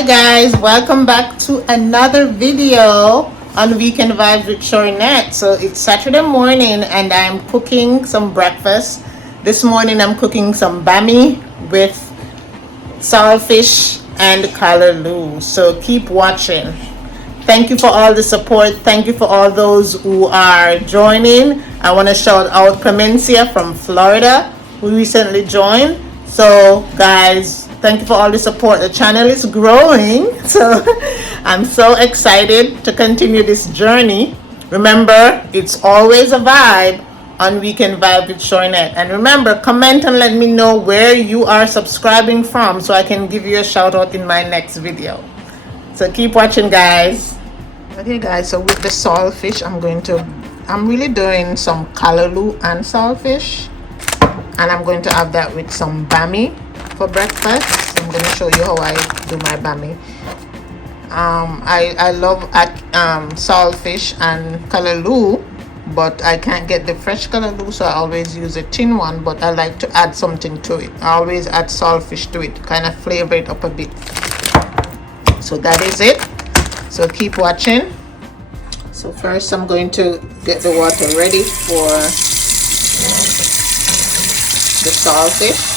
Hi guys, welcome back to another video on Weekend Vibes with Shorinette. So it's Saturday morning and I'm cooking some breakfast. This morning I'm cooking some Bammy with saltfish and Callaloo. So keep watching. Thank you for all the support. Thank you for all those who are joining. I want to shout out Clemencia from Florida who recently joined. So guys, thank you for all the support. The channel is growing, so I'm so excited to continue this journey. Remember, it's always a vibe on Weekend Vibe with Shorinette. And remember, comment and let me know where you are subscribing from so I can give you a shout out in my next video. So keep watching, guys. Okay guys, so with the saltfish, I'm really doing some callaloo and saltfish, and I'm going to have that with some Bammy for breakfast. So I'm going to show you how I do my Bammy. I love saltfish and callaloo, but I can't get the fresh callaloo, so I always use a tin one, but I like to add something to it. I always add saltfish to it, kind of flavor it up a bit. So that is it. So keep watching. So first I'm going to get the water ready for the saltfish.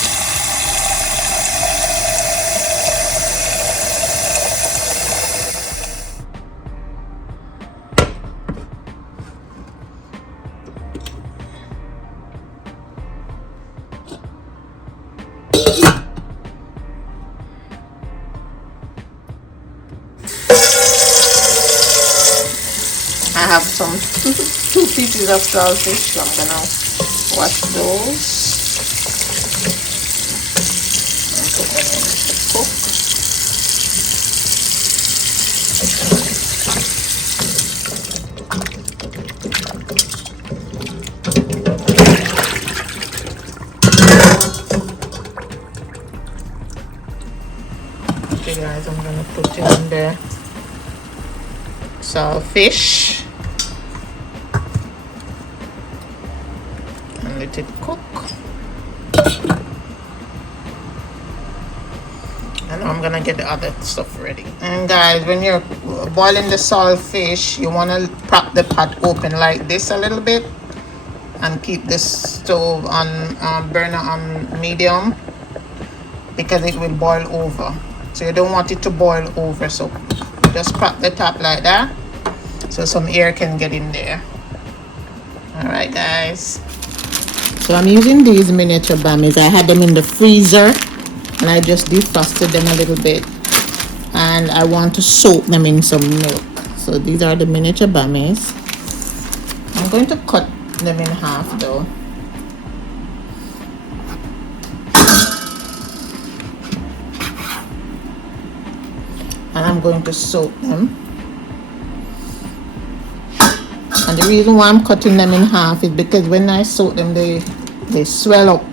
I have some two pieces of saltfish, so I'm gonna wash those and put them in to cook. Okay guys, I'm gonna put in the saltfish and let it cook. And I'm gonna get the other stuff ready. And guys, when you're boiling the saltfish, you want to prop the pot open like this a little bit and keep the stove on burner on medium, because it will boil over. So you don't want it to boil over, so just prop the top like that so some air can get in there. All right guys, so I'm using these miniature Bammies. I had them in the freezer and I just defrosted them a little bit, and I want to soak them in some milk. So these are the miniature Bammies. I'm going to cut them in half though. And I'm going to soak them. And the reason why I'm cutting them in half is because when I soak them, they swell up.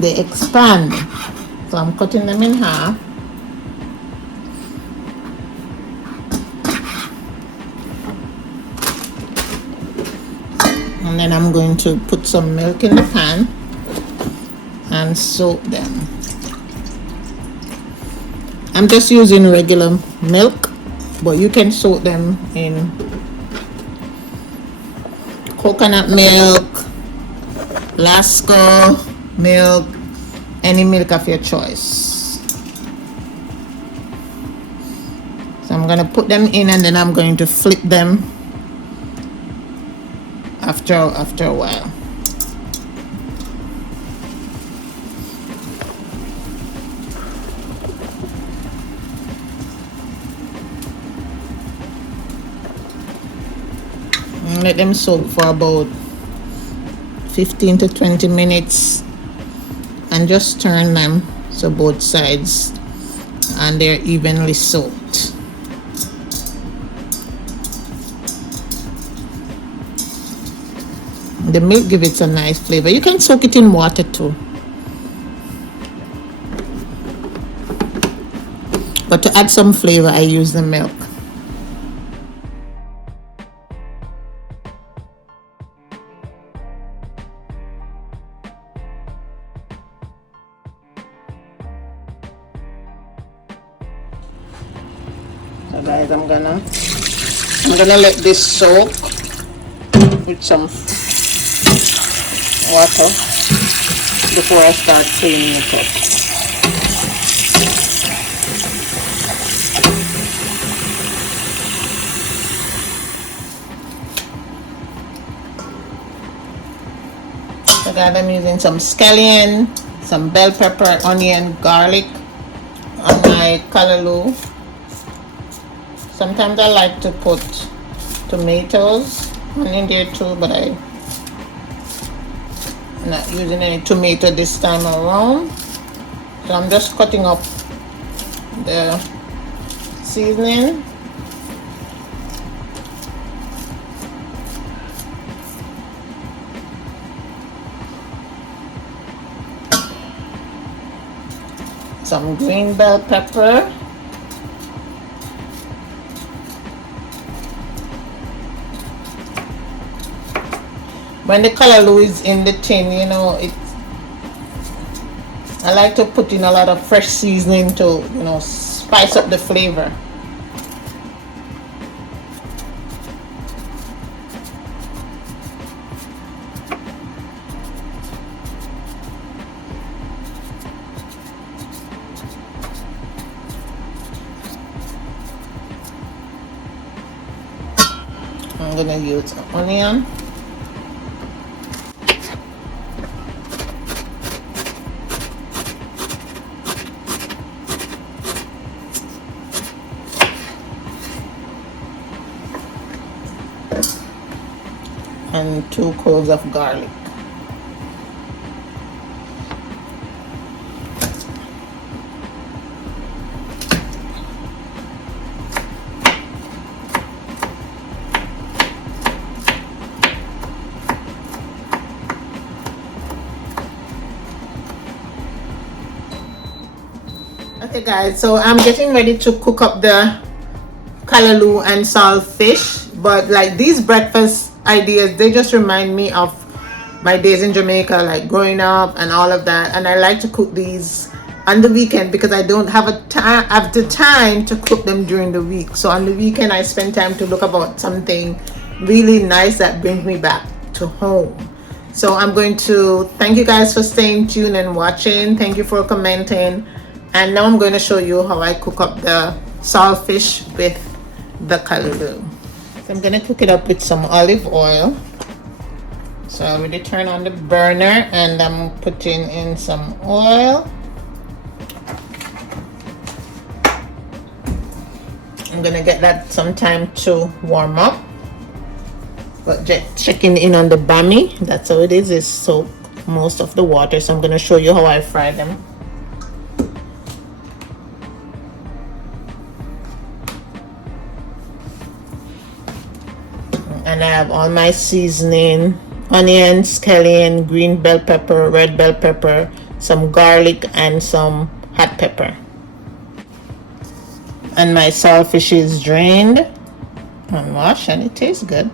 They expand. So I'm cutting them in half. And then I'm going to put some milk in the pan and soak them. I'm just using regular milk, but you can soak them in coconut milk, Lasco milk, any milk of your choice. So I'm going to put them in, and then I'm going to flip them after a while. Let them soak for about 15 to 20 minutes and just turn them so both sides and they're evenly soaked. The milk gives it a nice flavor. You can soak it in water too, but to add some flavor I use the milk. guys, I'm gonna let this soak with some water before I start cleaning it up. So guys, I'm using some scallion, some bell pepper, onion, garlic on my callaloo. Sometimes I like to put tomatoes in there too, but I'm not using any tomato this time around. So I'm just cutting up the seasoning. Some green bell pepper. When the callaloo is in the tin, you know, I like to put in a lot of fresh seasoning to, you know, spice up the flavor. I'm gonna use onion. And 2 cloves of garlic. Okay guys, so I'm getting ready to cook up the callaloo and saltfish, but like these breakfast ideas, they just remind me of my days in Jamaica, like growing up and all of that. And I like to cook these on the weekend because I don't have the time to cook them during the week. So on the weekend I spend time to look about something really nice that brings me back to home. So I'm going to thank you guys for staying tuned and watching. Thank you for commenting. And now I'm going to show you how I cook up the saltfish with the callaloo. So I'm going to cook it up with some olive oil. So I already turned on the burner and I'm putting in some oil. I'm going to get that some time to warm up. But just checking in on the bammy, that's how it is. It's soaked most of the water. So I'm going to show you how I fry them. And I have all my seasoning: onion, scallion, green bell pepper, red bell pepper, some garlic, and some hot pepper. And my saltfish is drained and washed, and it tastes good.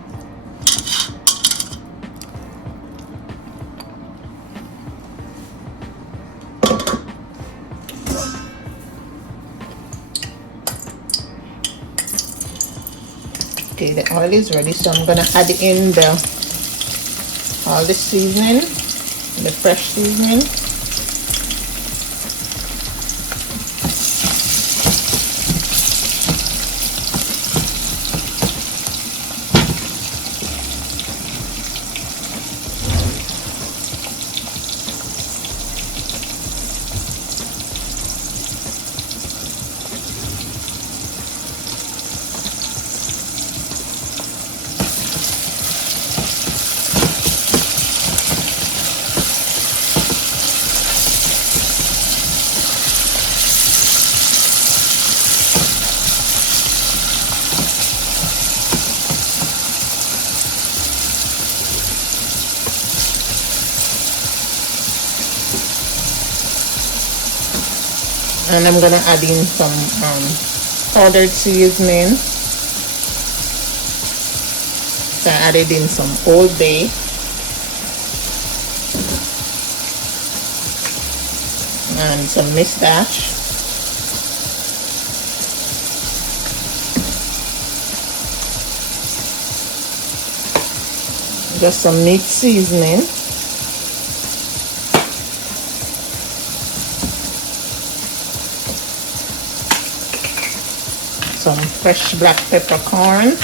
Okay, the oil is ready, so I'm gonna add in all the seasoning, the fresh seasoning. And I'm gonna add in some powdered seasoning. So I added in some Old Bay, and some Miss Dash. just some meat seasoning. Some fresh black peppercorn.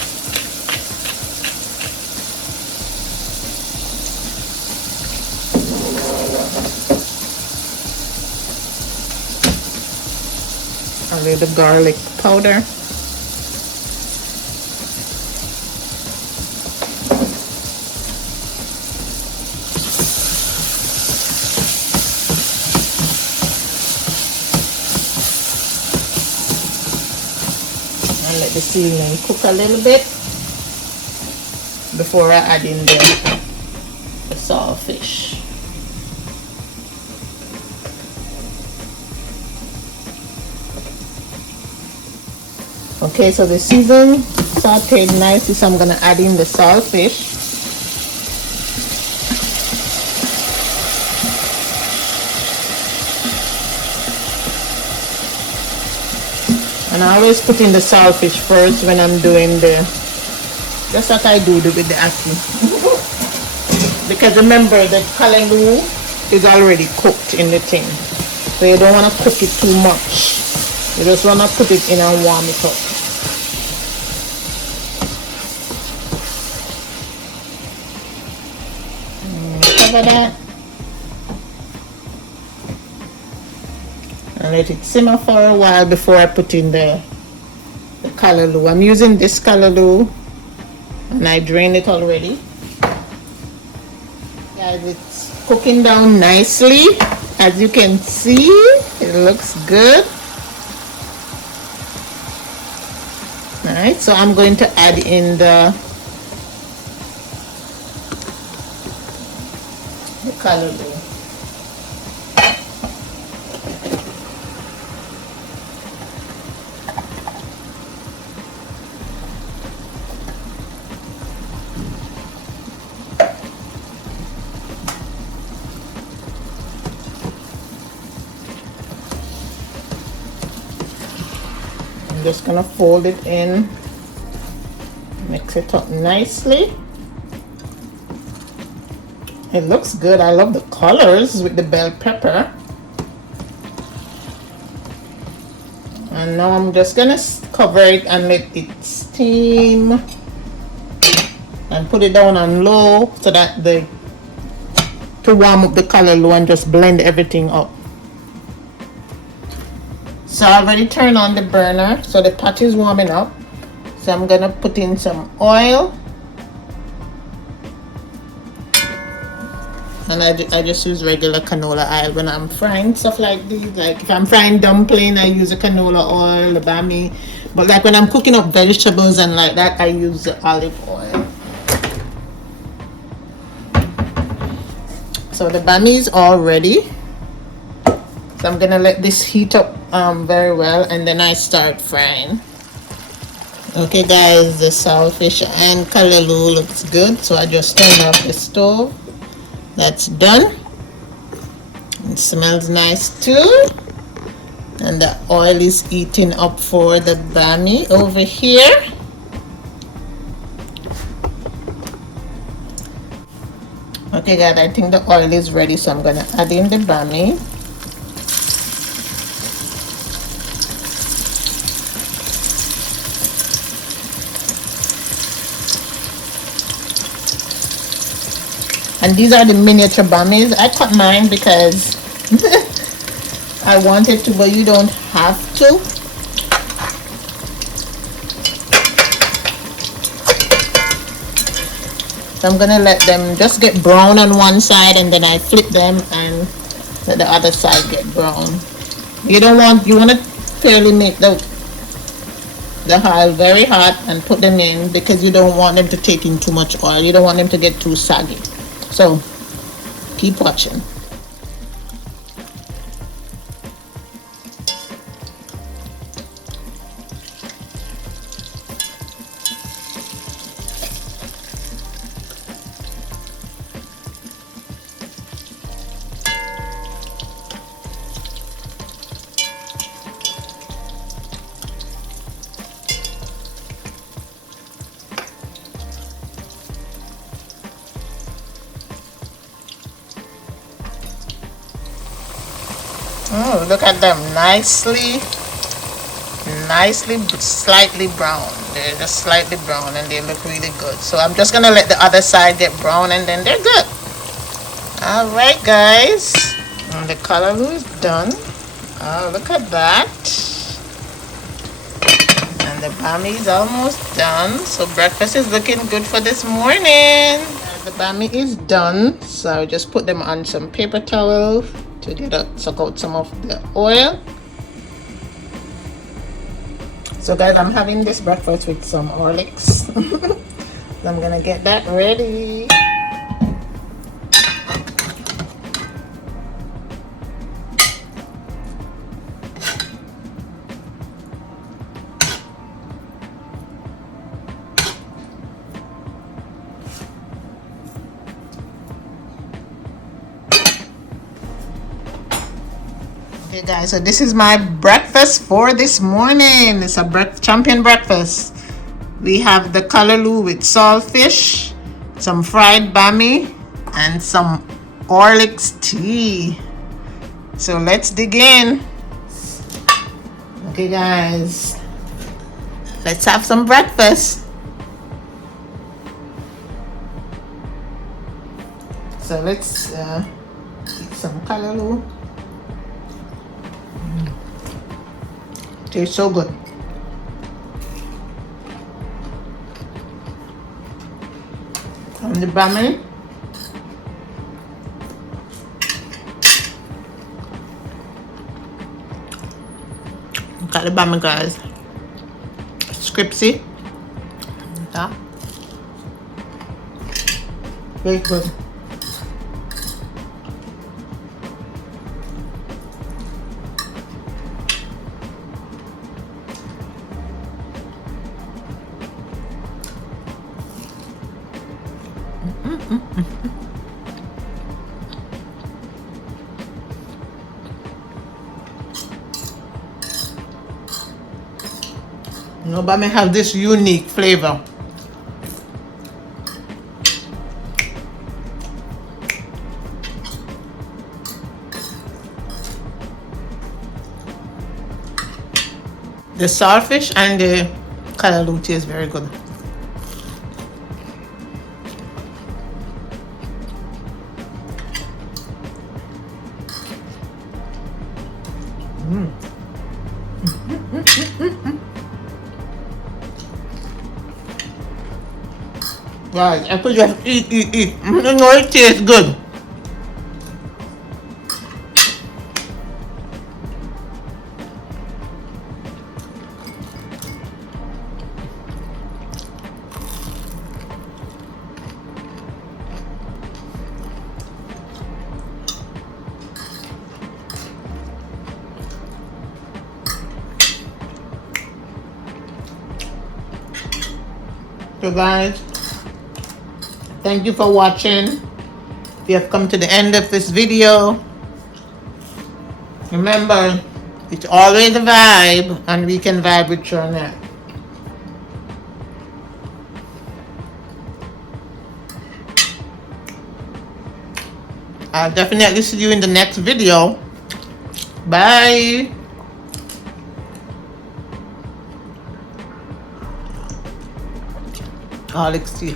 A little garlic powder. And let the seasoning cook a little bit before I add in the saltfish. Okay, so the season sauteed nicely, so I'm gonna add in the saltfish. And I always put in the saltfish first when I'm doing just like I do with the ackee. Because remember, the callaloo is already cooked in the thing. So you don't want to cook it too much. You just want to put it in and warm it up. Cover that. And let it simmer for a while before I put in the callaloo. I'm using this callaloo and I drained it already. Guys, it's cooking down nicely. As you can see, it looks good. Alright, so I'm going to add in the callaloo. I'm just gonna fold it in, mix it up nicely. It looks good. I love the colors with the bell pepper. And now I'm just gonna cover it and let it steam and put it down on low so that to warm up the callaloo and just blend everything up. So I already turned on the burner, so the pot is warming up. So I'm gonna put in some oil. And I just use regular canola oil when I'm frying stuff like these. Like if I'm frying dumpling, I use a canola oil, the Bammy. But like when I'm cooking up vegetables and like that, I use the olive oil. So the Bammy is all ready. So I'm gonna let this heat up very well, and then I start frying. Okay guys, the saltfish and callaloo looks good, so I just turned off the stove. That's done. It smells nice too. And the oil is heating up for the Bammy over here. Okay guys, I think the oil is ready, so I'm gonna add in the Bammy. And these are the miniature Bammies. I cut mine because I wanted to, but you don't have to. So I'm gonna let them just get brown on one side, and then I flip them and let the other side get brown. You want to fairly make the oil very hot and put them in, because you don't want them to take in too much oil. You don't want them to get too saggy. So keep watching. Oh, look at them, nicely, slightly brown. They're just slightly brown and they look really good. So I'm just gonna let the other side get brown and then they're good. All right, guys, and the callaloo is done. Oh, look at that. And the bammy is almost done. So breakfast is looking good for this morning. The bammy is done. So I'll just put them on some paper towel to suck out some of the oil. So guys, I'm having this breakfast with some Horlicks. So I'm gonna get that ready. Okay guys, so this is my breakfast for this morning. It's a champion breakfast. We have the callaloo with saltfish, some fried bammy, and some Horlicks tea. So let's dig in. Okay guys, let's have some breakfast. So let's eat some callaloo. Tastes so good. And the bammy. Look at the bammy, guys. It's crispy. Yeah. Very good. You know, bammy have this unique flavor. The saltfish and the callaloo taste very good. Guys, I could just eat. You know it tastes good. So guys, thank you for watching. If you have come to the end of this video, remember, it's always a vibe and we can vibe with your net. I'll definitely see you in the next video. Bye. Horlicks tea.